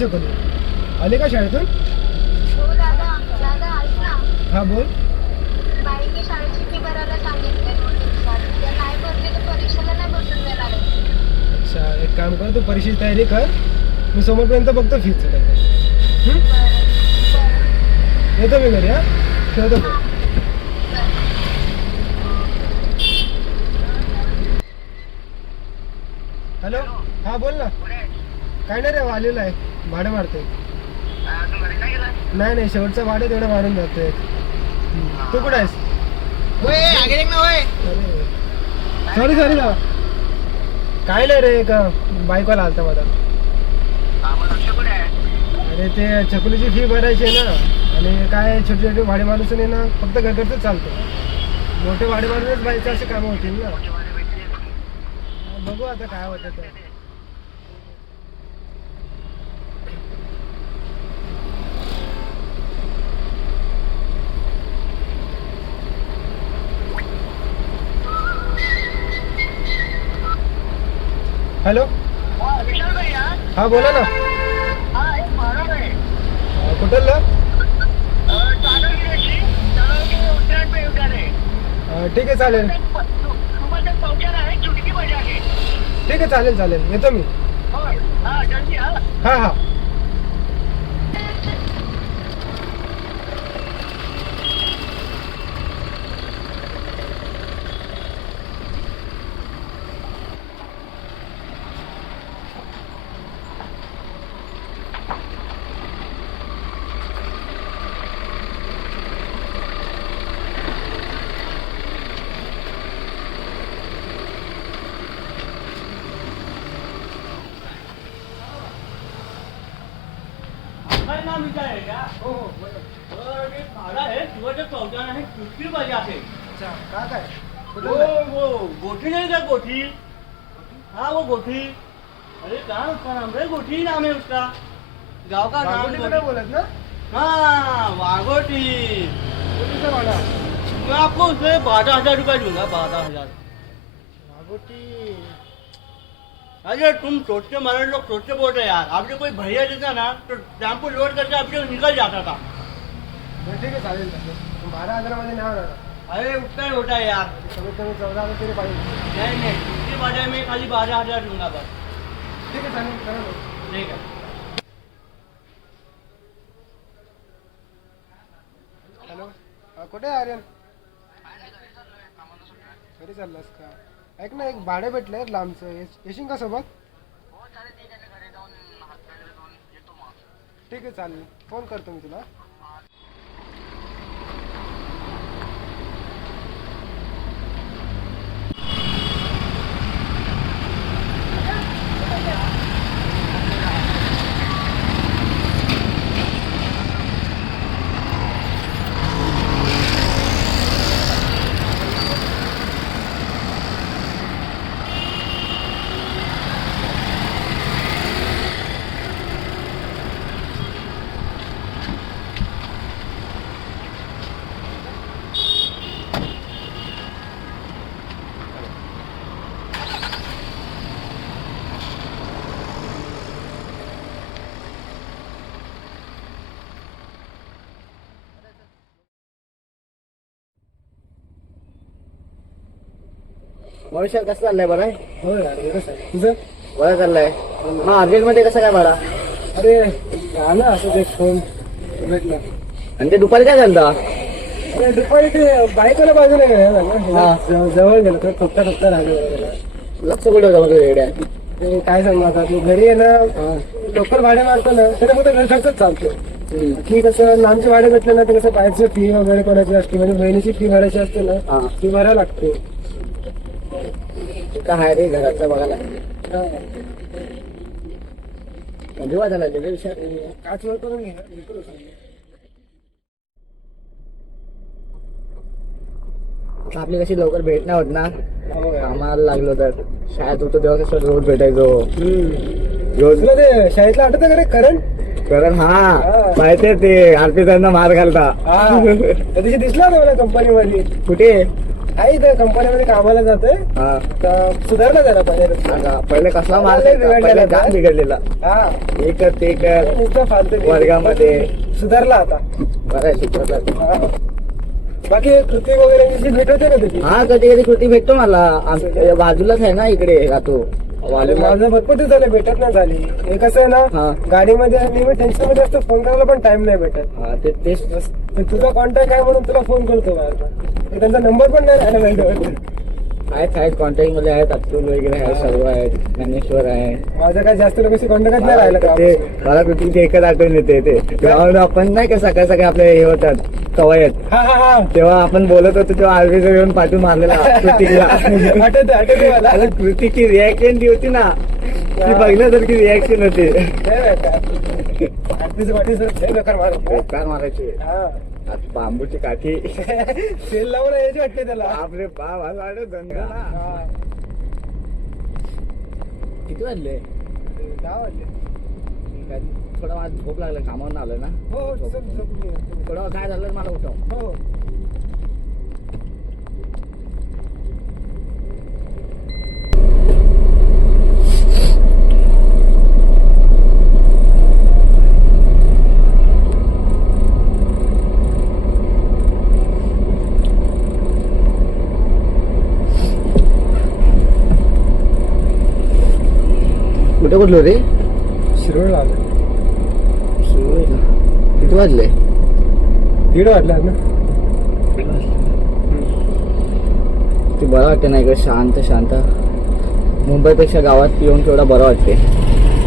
चकोली आले का शाळेतून? हो हां बोल. अच्छा एक काम कर तू परीक्षेची तयारी कर. मी समोरपर्यंत बघतो फीच येतो मी घरी हां? ठेवतो. हॅलो? हां बोल ना. काय नाही रे आलेलं आहे. भाडं मारतोय. नाही नाही शेवटचं भाडं तेवढं मारून जातोय. हम्म. तू कुठं आहेस? सॉरी सॉरी ना काय नाही रे एक बायकोला आलता माझा अरे ते चकुलीची फी भरायची आहे ना. आणि काय छोटे छोटे भाडे माणूस आहे ना फक्त घरगरच चालतं. मोठे भाडे माणूसच बायचं असे कामं होतील ना. बघू आता काय होतं ते हॅलो? हा बोला ना. कुठलं ठीक आहे चालेल. ठीक आहे चालेल चालेल. येतो मी. हा हा. नाव का? हो हो. तर पाहिजे अच्छा का काय? गोठी नहीं गोठी? हाँ वो गोठी. अरे कहाँ उसका नाम? है गोठी नाम है उसका गाँव का नाम बोलत ना? हाँ वागोटी मैं आपको उसमें बारह हजार रुपये दूंगा बारह हजार. वाघोटी. अरे तुम सोचते हमारे लोग सोचते बोल रहे यार। आपने कोई भैया देता ना तो टेंपो लोड करके आपके निकल जाता था। ठीक आहे चालेल बारा हजारामध्ये नाही होणार अरे उतना ही होता है यार। कमीत कमी चौदा हज़ार तरी पाहिजे नहीं नहीं चुटकी बाज़ार में खाली बारह हज़ार दूँगा बस। ठीक आहे चालेल करा. ठीक है। हॅलो हा, कुठे आहे आर्यन? घरी चाललास का ऐक ना एक भाडे भेटलंय लांबचं. येश- येशील का सोबत? ठीक आहे चालेल. फोन करतो मी तुला. मनुष्य कसं चाललंय बरं आहे? हो यार आहे? तुझं? बरं चाललंय. मग अर्जंटमध्ये कसं काय भाडा अरे आलं असं ते फोन भेटला. आणि ते दुपारी काय झालं? अरे दुपारी ते बायकोला बाजूला गेलं हा. ना जवळ- जवळ गेलं तर थोपता राहिलं. लक्ष कुठे होतं मग रेड्या ते काय सांगू आता तू घरी आहे ना लवकर भाडे मारतो ना तरी मग घर खर्चच चालतो. की कसं लांबचे भाडे भेटले ना ते कसं बाहेरची फी वगैरे कोणाची असते म्हणजे बहिणीची फी भरायची असते ना हा. ती भरायला लागते. काय आहे रे घरातलं बघायला. काच करून ना. आपली कशी लवकर भेट नाही होत ना? हो यार. कामाला लागलो तर. शाळेत होतो तेव्हा कसं रोज भेटायचो. रोज ते शाळेतला आठवतं का रे करण? कारण हा. हा. माहितीये ते आरती त्यांना मार घालता. हा. दिसला होता मला कंपनी मध्ये कुठे? आहे इथे कंपनीमध्ये कामाला जातोय. हा. तर सुधारला जरा पहिले. आता पहिले कसला होता. जाम बिघडलेला. हा. हे कर ते कर नुसतं फालतू वर्गामध्ये. सुधारला आता. बरं शिकवतात. बाकी कृती वगैरे भेटते ना त्याची. हा कधी कधी कृती भेटतो मला. बाजूलाच आहे ना इकडे राहतो. माझं भरपूर झाले भेटत नाही झाली हे कसं आहे. ना गाडीमध्ये आणि मी टेन्शनमध्ये असतो फोन करायला पण टाइम नाही भेटत हा ते तेच तुझा कॉन्टॅक्ट आहे म्हणून तुला फोन करतो त्यांचा नंबर पण नाही राहिला. आहेत आहेत. कॉन्टॅक्टमध्ये आहेत? अतुल वगैरे आहे सर्व आहेत. ज्ञानेश्वर आहे माझं काय जास्त लोकांशी कॉन्टॅक्ट नाही राहिलं का? ते मला कृतीची एकच आठवण येते ते. ग्राउंड आपण नाही का? सकाळ सकाळी आपले हे होतात कवायत. तेव्हा आपण बोलत होतो तेव्हा आर्मीचं येऊन पाठवून मारलेला कृतिकला आठवते आठवते कृतीची रिॲक्शन जी होती ना ती बघण्यासारखी रिॲक्शन होती. मारायची. बांबूची काठी सेल लावून यायची वाटते त्याला आपले बाप असं वाटत. हा. किती वाजले दहा वाजले. थोडा मला झोप लागलं कामावर आलोय ना हो. थोडं काय झालं मला उठव हो कुठे कुठलो रे? शिरोळ लावलं किती वाजले? दीड वाजला ना. ते बरं वाटते नाही का शांत शांत. मुंबईपेक्षा गावात येऊन तेवढा बरं वाटते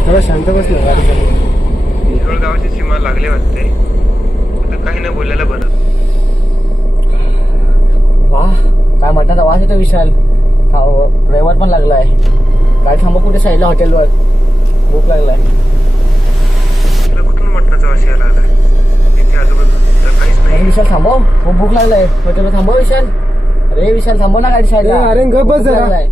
थोडा शांत बसलं गाडी चालवून. शिरोळ गावाची सीमा लागली वाटते. आता काही न बोलायला बरं. वा काय म्हणतात आवाज येतो विशाल. ड्रायव्हर पण लागलाय. काय थांबा कुठे साईडला हॉटेलवर भूक लागलाय. तुला कुठून मटणाचा यायला इथे तर काहीच अरे विशाल थांबव. खूप भूक लागलाय. हॉटेलवर थांबव विशाल. अरे विशाल थांबव ना गाडी साईडला ए, अरे गप बस जरा. लागलाय.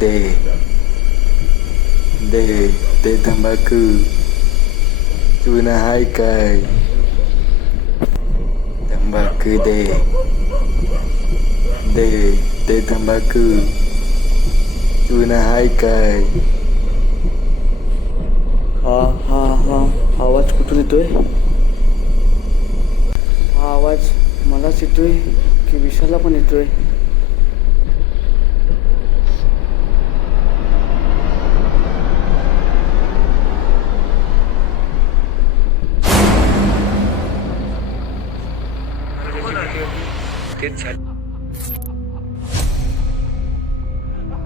दे दे दे तंबाखू चुना हाय काय तंबाखू दे दे दे तंबाखू चुना हाय काय हा हा हा आवाज कुठून येतोय? हा आवाज मलाच येतोय की विशालला पण येतोय. झालं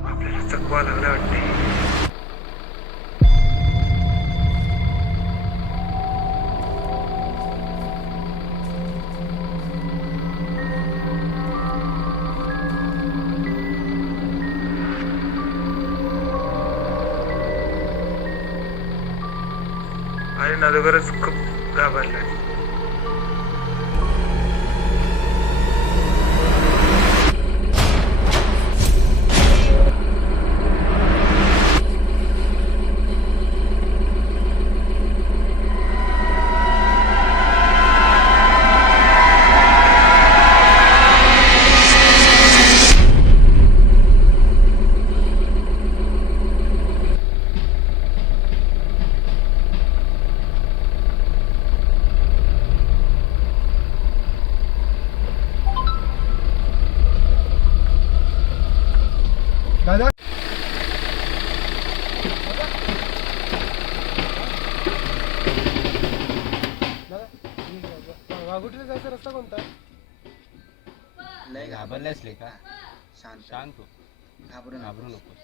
आपल्याला चकवा लागला वाटते आणि नदोगरच खूप घाबरला वाघोटीला जायचा रस्ता कोणता? लय घाबरले असले का? शांत. शांत हो. घाबरू घाबरू नको नकोस.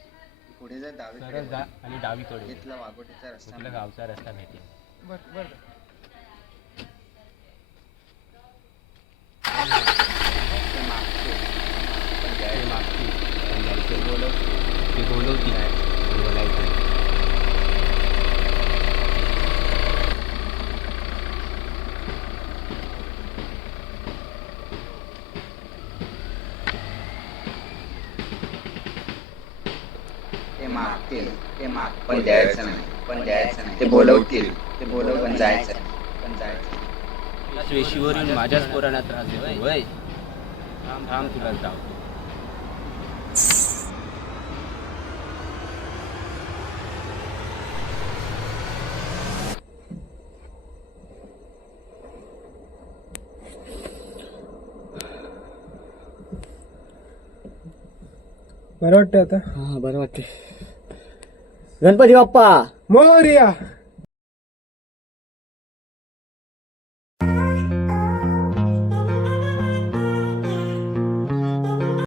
पुढे जर डावीकडे सरळ जा आणि डावीकडे इथला वाघोटीचा रस्ता तुला गावचा रस्ता भेटेल. बर बर ते मागची पण जायचं बोलत ते बोलवतील पण बोलायचं नाही. ते मागतील ते माग पण द्यायचं नाही. पण द्यायचं नाही. ते बोलवतील. ते बोलव पण जायचं नाही. पण जायचं वेशीवर येऊन माझ्याच पोरांना त्रास देतो वय थांब थांब तुला जाऊ बरं वाटतं आता? हा बरं वाटते गणपती बाप्पा. मोर्या.